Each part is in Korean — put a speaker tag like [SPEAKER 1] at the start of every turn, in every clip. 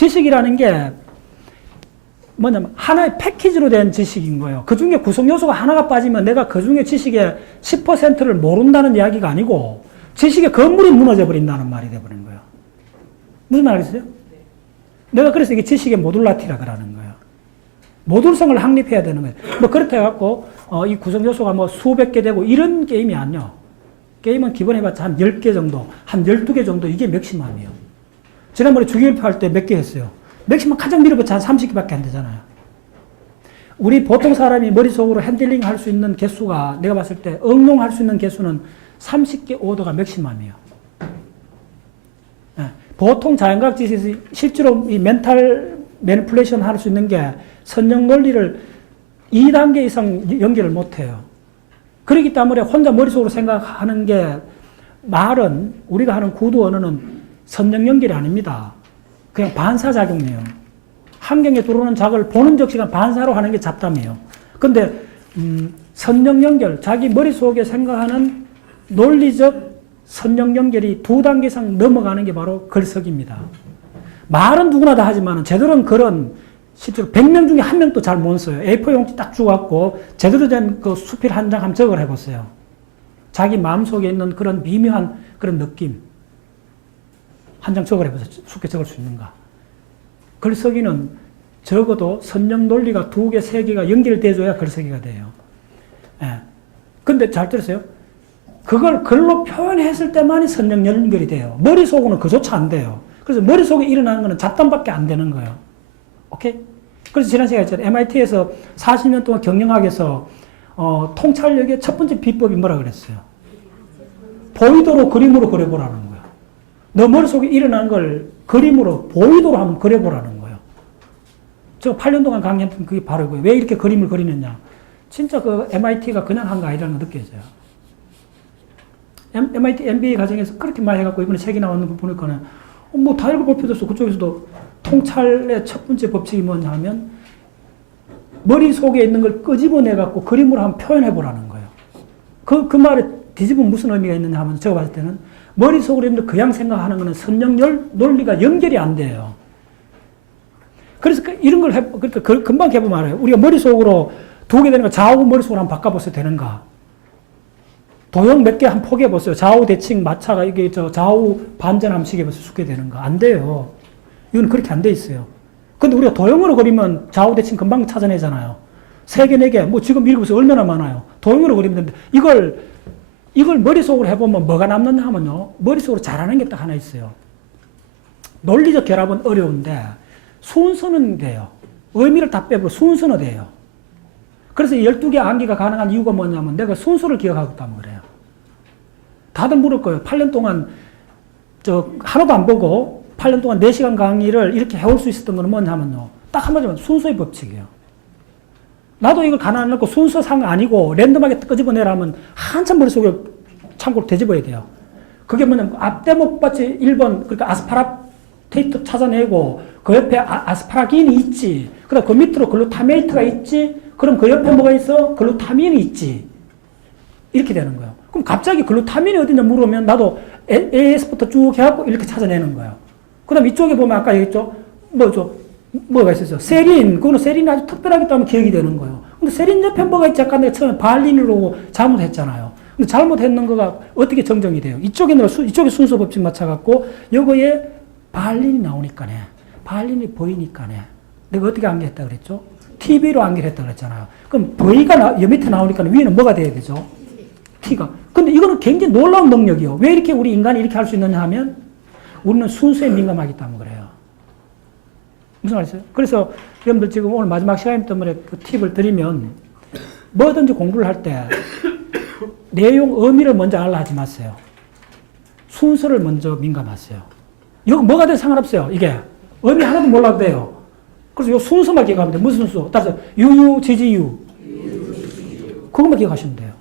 [SPEAKER 1] 지식이라는 게 뭐냐면 하나의 패키지로 된 지식인 거예요. 그 중에 구성 요소가 하나가 빠지면 내가 그 중에 지식의 10%를 모른다는 이야기가 아니고 지식의 건물이 무너져 버린다는 말이 돼 버린 거예요. 무슨 말 알겠어요? 내가 그래서 이게 지식의 모듈라티라 그러는 거예요. 모듈성을 확립해야 되는 거예요. 뭐 그렇게 해갖고 어, 이 구성 요소가 뭐 수백 개 되고 이런 게임이 아니요. 게임은 기본 해봤자 한 10개 정도, 한 12개 정도 이게 맥시멈이에요. 지난번에 주기율표 할 때 몇 개 했어요. 맥시멈 가장 밀어봤자 한 30개밖에 안 되잖아요. 우리 보통 사람이 머릿속으로 핸들링 할 수 있는 개수가 내가 봤을 때 응용할 수 있는 개수는 30개 오더가 맥시멈이에요. 예, 보통 자연과학 지식에서 실제로 이 멘탈 매니플레이션 할 수 있는 게 선형 논리를 2단계 이상 연결을 못 해요. 그렇기 때문에 혼자 머릿속으로 생각하는 게 말은 우리가 하는 구두 언어는 선형 연결이 아닙니다. 그냥 반사작용이에요. 환경에 들어오는 작을 보는 적시간 반사로 하는 게 잡담이에요. 근데 음, 선형 연결, 자기 머릿속에 생각하는 논리적 선형 연결이 두 단계 이상 넘어가는 게 바로 글쓰기입니다. 말은 누구나 다 하지만 제대로 글은 실제로 100명 중에 한 명도 잘 못 써요. A4 용지 딱 주고갖고 제대로 된 그 수필 한장 적어 해보세요. 자기 마음속에 있는 그런 미묘한 그런 느낌. 한 장 적어 해보세요. 쉽게 적을 수 있는가. 글쓰기는 적어도 선형 논리가 두 개, 세 개가 연결돼줘야 글쓰기가 돼요. 예. 근데 잘 들으세요. 그걸 글로 표현했을 때만이 선형 연결이 돼요. 머릿속으로는 그조차 안 돼요. 그래서 머릿속에 일어나는 거는 잡담밖에 안 되는 거예요. 오케이? 그래서 지난 시간에 했잖아요. MIT에서 40년 동안 경영학에서 어, 통찰력의 첫 번째 비법이 뭐라 그랬어요? 보이도록 그림으로 그려보라는 거예요. 너 머릿속에 일어난 걸 그림으로, 보이도록 한번 그려보라는 거예요. 제가 8년 동안 강의했던 그게 이거예요. 왜 이렇게 그림을 그리느냐. 진짜 그 MIT가 그냥 한 거 아니라는 거 느껴져요. MIT MBA 과정에서 그렇게 많이 해갖고 이번에 책이 나오는 거 보니까는 어, 뭐다 읽어볼 필요 없어. 그쪽에서도 통찰의 첫 번째 법칙이 뭐냐 하면 머릿속에 있는 걸 끄집어내갖고 그림으로 한번 표현해보라는 거예요. 그, 그 말에 뒤집으면 무슨 의미가 있느냐 하면 제가 봤을 때는 머릿속으로 있는 그냥 생각하는 거는 선정열 논리가 연결이 안 돼요. 그래서 그 이런 걸 해, 그러니까 그 금방 해보면 알아요. 우리가 머릿속으로 두개 되는 거 좌우 머릿속으로 한번 바꿔보세요. 되는 가? 도형 몇 개 한 포기해 보세요. 좌우 대칭 마차가 이게 저 좌우 반전 함식 해보세요. 쉽게 되는 가? 안 돼요. 이건 그렇게 안 돼 있어요. 근데 우리가 도형으로 그리면 좌우 대칭 금방 찾아내잖아요. 세 개, 네 개, 뭐 지금 읽어보세요. 얼마나 많아요. 도형으로 그리면 되는데 이걸, 이걸 머릿속으로 해보면 뭐가 남느냐 하면요. 머릿속으로 잘하는 게 딱 하나 있어요. 논리적 결합은 어려운데 순서는 돼요. 의미를 다 빼고 순서는 돼요. 그래서 12개 암기가 가능한 이유가 뭐냐면 내가 순서를 기억하고 있다면 그래요. 다들 물을 거예요. 8년 동안 저 하나도 안 보고 8년 동안 4시간 강의를 이렇게 해올 수 있었던 건 뭐냐면요. 딱 한마디로 순서의 법칙이에요. 나도 이걸 가난 안 넣고 순서상 아니고 랜덤하게 끄집어내라면 한참 머릿속에 참고로 되짚어야 돼요. 그게 뭐냐면 앞대목받이 1번 그러니까 아스파라테이트 찾아내고 그 옆에 아, 스파라긴이 있지. 그다음 그 밑으로 글루타메이트가 있지. 그럼 그 옆에 뭐가 있어? 글루타민이 있지. 이렇게 되는 거예요. 그럼 갑자기 글루타민이 어디냐 물으면 나도 AS부터 쭉 해갖고 이렇게 찾아내는 거예요. 그 다음 이쪽에 보면 아까 얘기했죠? 뭐죠? 뭐가 있었죠? 세린. 그거는 세린이 아주 특별하기 때문에 기억이 되는 거예요. 근데 세린 옆에 뭐가 있지? 아까 내가 처음에 발린으로 잘못했잖아요. 근데 잘못했는 거가 어떻게 정정이 돼요? 이쪽에 는 이쪽에 순서 법칙 맞춰갖고 여기에 발린이 나오니까네. 발린이 보이니까네. 내가 어떻게 암기했다 그랬죠? TV로 암기했다 그랬잖아요. 그럼 V가 나, 여 밑에 나오니까 위에는 뭐가 돼야 되죠? T가. 근데 이거는 굉장히 놀라운 능력이요. 왜 이렇게 우리 인간이 이렇게 할 수 있느냐 하면 우리는 순수에 민감하기 때문에 그래요. 무슨 말이세요? 그래서 여러분들 지금 오늘 마지막 시간 때문에 그 팁을 드리면 뭐든지 공부를 할 때 내용, 의미를 먼저 알라 하지 마세요. 순서를 먼저 민감하세요. 이거 뭐가 돼도 상관없어요. 이게. 의미 하나도 몰라도 돼요. 그래서 이 순서만 기억하면 돼요. 무슨 순서? 따라서 유유, 지지유. 그것만 기억하시면 돼요.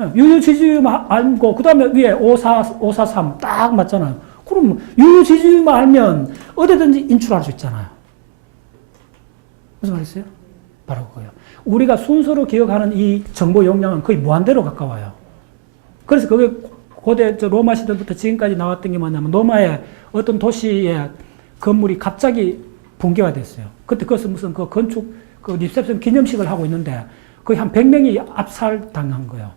[SPEAKER 1] 예, 유유, 지지유만 알고, 그 다음에 위에 543, 543, 딱 맞잖아요. 그럼 유유, 지지유만 알면 어디든지 인출할 수 있잖아요. 무슨 말이세요? 바로 그거예요. 우리가 순서로 기억하는 이 정보 용량은 거의 무한대로 가까워요. 그래서 그게 고대 저 로마 시대부터 지금까지 나왔던 게 뭐냐면 로마의 어떤 도시에 건물이 갑자기 붕괴가 됐어요. 그때 그것은 무슨 그 건축 그 리셉션 기념식을 하고 있는데 거의 한 100명이 압살 당한 거예요.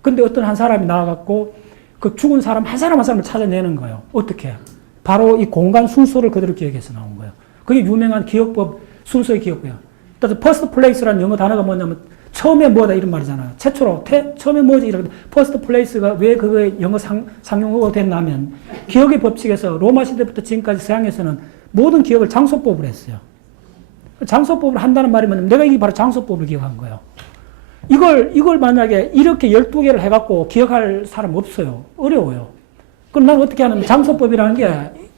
[SPEAKER 1] 근데 어떤 한 사람이 나와갖고 그 죽은 사람 한 사람 한 사람을 찾아내는 거예요. 어떻게? 바로 이 공간 순서를 그대로 기억해서 나온 거예요. 그게 유명한 기억법 순서의 기억법이에요. 따라서 first place라는 영어 단어가 뭐냐면 처음에 뭐다 이런 말이잖아요. 최초로 태, 처음에 뭐지 이렇게 first place가 왜 그거에 영어 상, 상용어가 됐냐면 기억의 법칙에서 로마 시대부터 지금까지 서양에서는 모든 기억을 장소법으로 했어요. 장소법을 한다는 말이 뭐냐면 내가 이게 바로 장소법을 기억한 거예요. 이걸, 이걸 만약에 이렇게 12개를 해 갖고 기억할 사람 없어요. 어려워요. 그럼 난 어떻게 하냐면 장소법이라는 게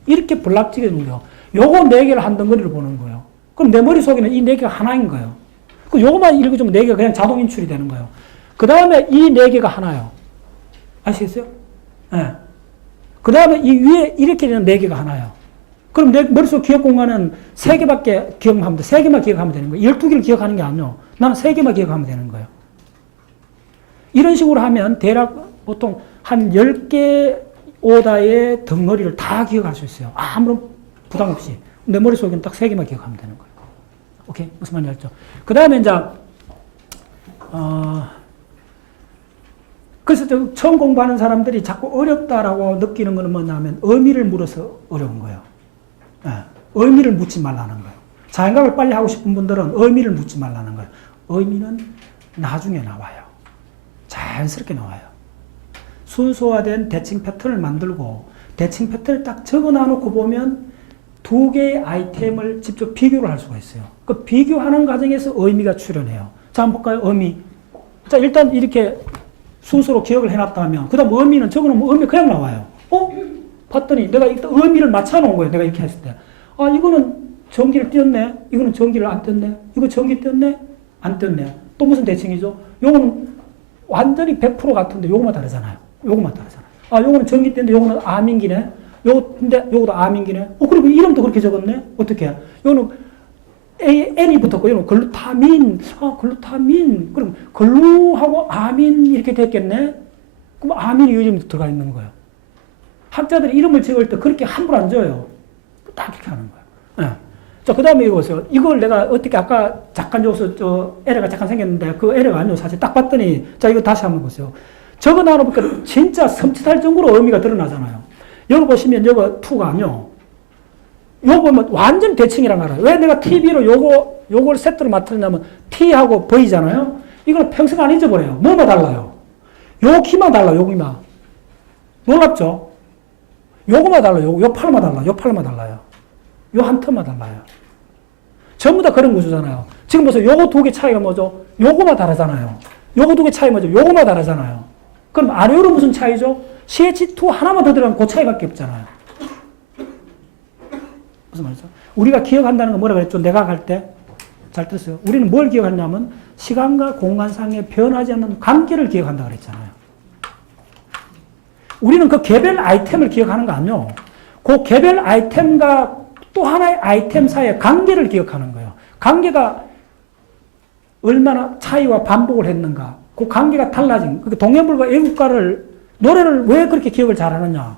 [SPEAKER 1] 이렇게 되는 거예요. 요거 4개를 한 덩어리를 보는 거예요. 그럼 내 머릿속에는 이 4개가 하나인 거예요. 그 요거만 읽어주면 4개가 그냥 자동 인출이 되는 거예요. 그 다음에 이 4개가 하나요. 아시겠어요? 예. 네. 그 다음에 이 위에 이렇게 되는 4개가 하나요. 그럼 내 머릿속 기억 공간은 3개밖에 기억하면 돼. 3개만 기억하면 되는 거예요. 12개를 기억하는 게 아니요. 나는 3개만 기억하면 되는 거예요. 이런 식으로 하면 대략 보통 한 10개 오다의 덩어리를 다 기억할 수 있어요. 아무런 부담 없이. 내 머릿속에는 딱 3개만 기억하면 되는 거예요. 오케이? 무슨 말인지 알죠? 그 다음에 이제, 어, 그래서 저 처음 공부하는 사람들이 자꾸 어렵다라고 느끼는 것은 뭐냐면 의미를 물어서 어려운 거예요. 예, 의미를 묻지 말라는 거예요. 자연각을 빨리 하고 싶은 분들은 의미를 묻지 말라는 거예요. 의미는 나중에 나와요. 자연스럽게 나와요. 순서화된 대칭 패턴을 만들고 대칭 패턴을 딱 적어 놔놓고 보면 두 개의 아이템을 직접 비교를 할 수가 있어요. 그 비교하는 과정에서 의미가 출현해요. 자, 한번 볼까요? 의미. 자, 일단 이렇게 순서로 기억을 해놨다면, 그 다음 의미는 적어놓으면 의미 그냥 나와요. 어? 봤더니 내가 일단 의미를 맞춰놓은 거예요. 내가 이렇게 했을 때. 아, 이거는 전기를 띄었네. 이거는 전기를 안 띄었네. 이거 전기 띄었네. 안 띄었네. 또 무슨 대칭이죠? 요거는 완전히 100% 같은데 요거만 다르잖아요. 요거만 다르잖아요. 아, 요거는 전기 띄었는데 요거는 암인기네. 요거, 근데 요거도 암인기네. 어, 그리고 이름도 그렇게 적었네? 어떻게? 요거는 A, N이 붙었고, 이거는 글루타민. 아, 글루타민. 그럼 글루하고 아민 이렇게 됐겠네? 그럼 아민이 요즘 들어가 있는 거예요. 학자들이 이름을 지을 때 그렇게 함부로 안 줘요. 딱 이렇게 하는 거예요. 네. 자, 그 다음에 이거 보세요. 이걸 내가 어떻게 아까 잠깐 줘서 저 에러가 잠깐 생겼는데 그 에러가 아니요. 사실 딱 봤더니 자, 이거 다시 한번 보세요. 적어 나오니까 진짜 섬찟할 정도로 의미가 드러나잖아요. 여기 보시면 여기 투가 아니요. 요거 보면 완전 대칭이란 알아요. 왜 내가 TV로 요거, 요걸 세트로 맞추냐면 T하고 V잖아요. 이거는 평생 안 잊어버려요. 뭐만 달라요? 요 키만 달라요, 요 키만. 놀랍죠? 요거만 달라요. 요, 요 팔만 달라요. 요 팔만 달라요. 요한 틈만 달라요. 전부 다 그런 구조잖아요. 지금 보세요. 요거 두 개 차이가 뭐죠? 요거만 다르잖아요. 요거 두 개 차이 뭐죠? 요거만 다르잖아요. 그럼 아래로 무슨 차이죠? CH2 하나만 더 들어가면 그 차이밖에 없잖아요. 무슨 말이죠? 우리가 기억한다는 건 뭐라 그랬죠? 내가 갈 때. 잘 들었어요. 우리는 뭘 기억하냐면 시간과 공간상의 변하지 않는 관계를 기억한다 그랬잖아요. 우리는 그 개별 아이템을 기억하는 거 아니요. 그 개별 아이템과 또 하나의 아이템 사이의 관계를 기억하는 거예요. 관계가 얼마나 차이와 반복을 했는가. 그 관계가 달라진. 그 동해물과 애국가를 노래를 왜 그렇게 기억을 잘하느냐.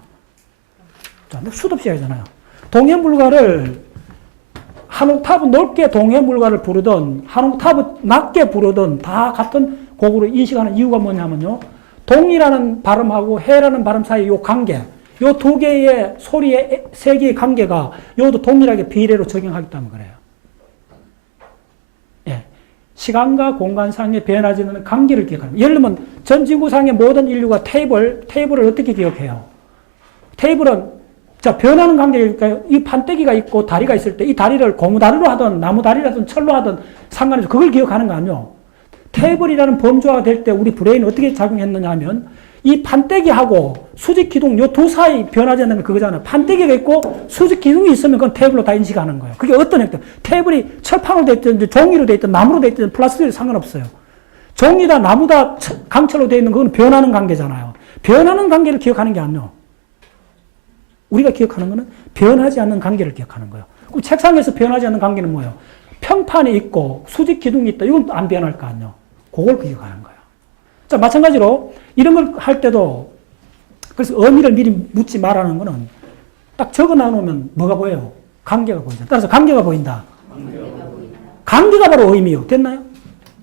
[SPEAKER 1] 자, 수도 없이 하잖아요. 동해물가를 한 옥타브 넓게 동해물가를 부르든 한 옥타브 낮게 부르든 다 같은 곡으로 인식하는 이유가 뭐냐면요. 동이라는 발음하고 해라는 발음 사이 요 관계, 요 두 개의 소리의 세 개의 관계가 요도 동일하게 비례로 때문에 그래요. 예. 시간과 공간상의 않는 관계를 기억하는 예를 들면 전 지구상의 모든 인류가 테이블, 테이블을 어떻게 기억해요? 테이블은 자, 변하는 관계일까요? 이 판때기가 있고 다리가 있을 때 이 다리를 고무다리로 하든 나무 다리라든 철로 하든 상관없이 그걸 기억하는 거 아니요. 테이블이라는 범주화가 될 때 우리 브레인이 어떻게 작용했느냐 하면 이 판때기하고 수직 기둥 요 두 사이 변하지 않는 게 그거잖아요. 판때기가 있고 수직 기둥이 있으면 그건 테이블로 다 인식하는 거예요. 그게 어떤 형태? 테이블이 철판으로 돼 있든 종이로 돼 있든 나무로 돼 있든 플라스틱으로 상관없어요. 종이다 나무다 강철로 돼 있는 그건 변하는 관계잖아요. 변하는 관계를 기억하는 게 아니요. 우리가 기억하는 거는 변하지 않는 관계를 기억하는 거예요. 그럼 책상에서 변하지 않는 관계는 뭐예요? 평판이 있고 수직 기둥이 있다. 이건 안 변할 거 아니에요. 그걸 기억하는 거예요. 자, 마찬가지로 이런 걸 할 때도 그래서 의미를 미리 묻지 말라는 거는 딱 적어 놔놓으면 뭐가 보여요? 관계가 보인다. 따라서 관계가 보인다. 관계가 바로 의미요. 됐나요?